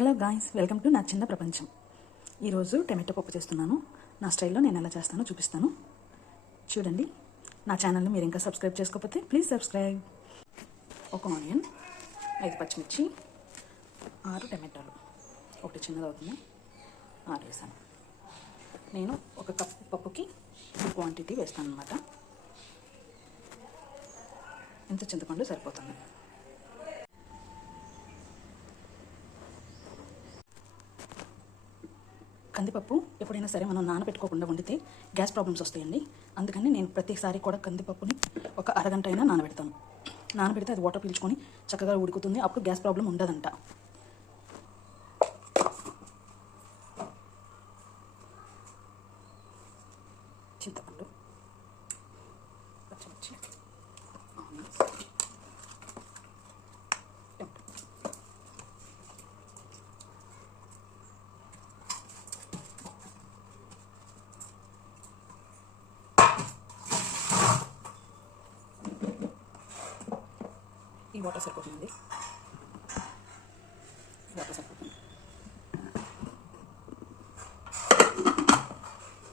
Hello guys, welcome to నా చిన్న ప్రపంచం. ఈరోజు టమాటో పప్పు చేస్తున్నాను. నా స్టైల్లో నేను ఎలా చేస్తానో చూపిస్తాను. చూడండి. నా ఛానల్ని మీరు ఇంకా సబ్స్క్రైబ్ చేసుకోకపోతే ప్లీజ్ సబ్స్క్రైబ్. 1 ఆనియన్, 5 పచ్చిమిర్చి, 6 టమాటాలు, ఒకటి చిన్నది అవుతుంది, 6 వేసాను. నేను 1 కప్పు పప్పుకి క్వాంటిటీ వేస్తాను అన్నమాట. ఇంత చింతపండు సరిపోతుంది. కందిపప్పు ఎప్పుడైనా సరే మనం నానబెట్టుకోకుండా వండితే గ్యాస్ ప్రాబ్లమ్స్ వస్తాయండి. అందుకని నేను ప్రతిసారి కూడా కందిపప్పుని ఒక అరగంట అయినా నానబెడతాను. నానబెడితే అది వాటర్ పీల్చుకొని చక్కగా ఉడుకుతుంది. అప్పుడు గ్యాస్ ప్రాబ్లం ఉండదంట. చింతపండు, పచ్చిమిర్చి, ఈ వాటర్ సరిపోతుంది.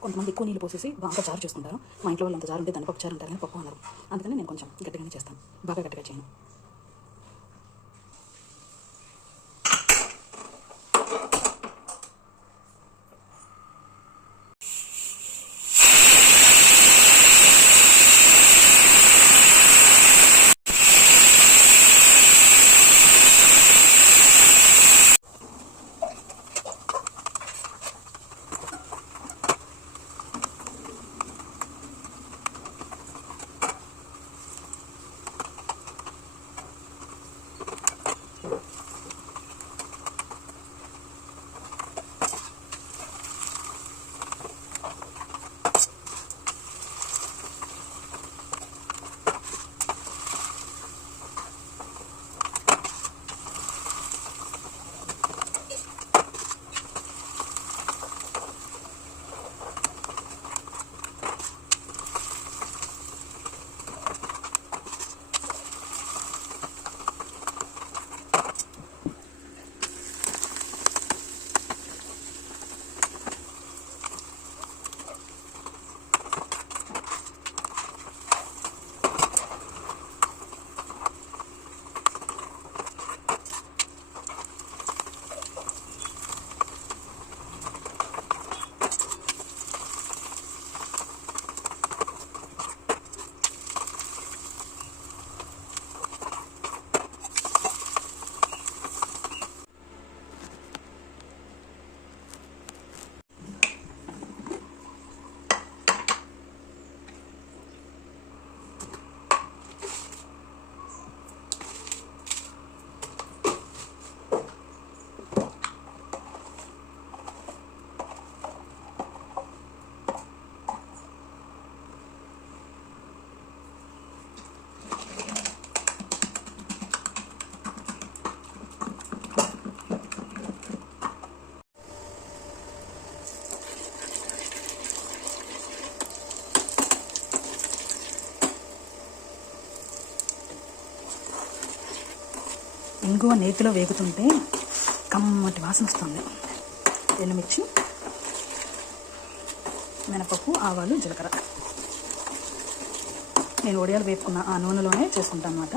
కొంతమంది ఎక్కువ నీళ్ళు పోసేసి బాగా చారు చేసుకుంటారు. మా ఇంట్లో వాళ్ళు అంత చారు ఉంటే దాన్ని పప్పు చారు అంటారు, కానీ పప్పు అన్నారు. అందుకని నేను కొంచెం గట్టిగానే చేస్తాను. బాగా గట్టిగా చేయను. ఇంగువ నేతిలో వేగుతుంటే కమ్మటి వాసన వస్తుంది. ఎండుమిర్చి, మినపప్పు, ఆవాలు, జీలకర్ర. నేను వడియాలు వేపుకున్న ఆ నూనెలోనే చేసుకుంటాను అన్నమాట.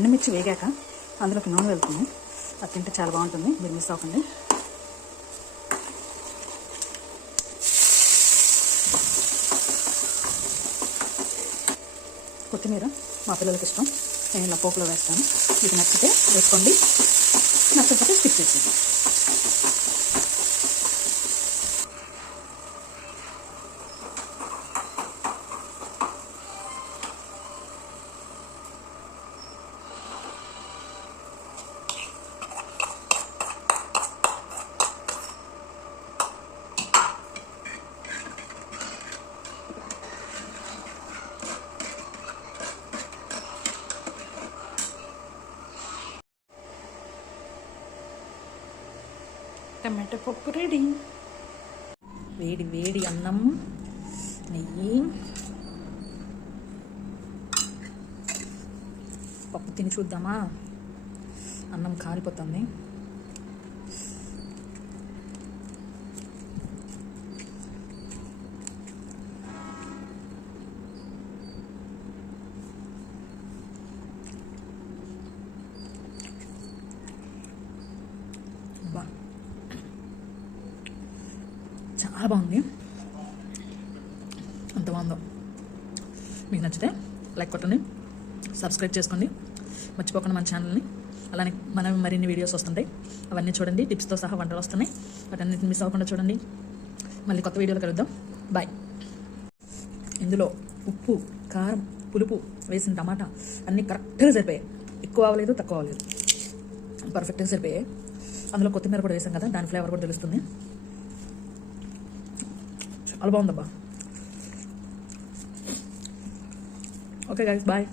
ఎండుమిర్చి వేగాక అందులోకి నూనె వెళ్తుంది. అది తింటే చాలా బాగుంటుంది. మీరు మిస్ అవ్వకండి. కొత్తిమీర మా పిల్లలకి ఇష్టం. నేను ఇలా పోపులో వేస్తాను. మీకు నచ్చితే వేసుకోండి, నచ్చకపోతే స్కిప్ చేసేది. టమాటో పప్పు రెడీ. వేడి వేడి అన్నం, నెయ్యి, పప్పు తిని చూద్దామా, అన్నం కాలిపోతుంది. బా, చాలా బాగుంది. అంత బాగుందో. మీకు నచ్చితే లైక్ కొట్టండి, సబ్స్క్రైబ్ చేసుకోండి, మర్చిపోకుండా మన ఛానల్ని. అలానే మరిన్ని వీడియోస్ వస్తుంటాయి, అవన్నీ చూడండి. టిప్స్తో సహా వంటలు వస్తున్నాయి, వాటన్నిటిని మిస్ అవ్వకుండా చూడండి. మళ్ళీ కొత్త వీడియోలో కలుద్దాం. బాయ్. ఇందులో ఉప్పు, కారం, పులుపు వేసిన టమాటా అన్నీ కరెక్ట్గా సరిపోయాయి. ఎక్కువ అవ్వలేదు, తక్కువ అవ్వలేదు, పర్ఫెక్ట్గా సరిపోయాయి. అందులో కొత్తిమీర కూడా వేసాం కదా, దాని ఫ్లేవర్ కూడా తెలుస్తుంది. చాలా బాగుందబ్బా. Okay guys, bye.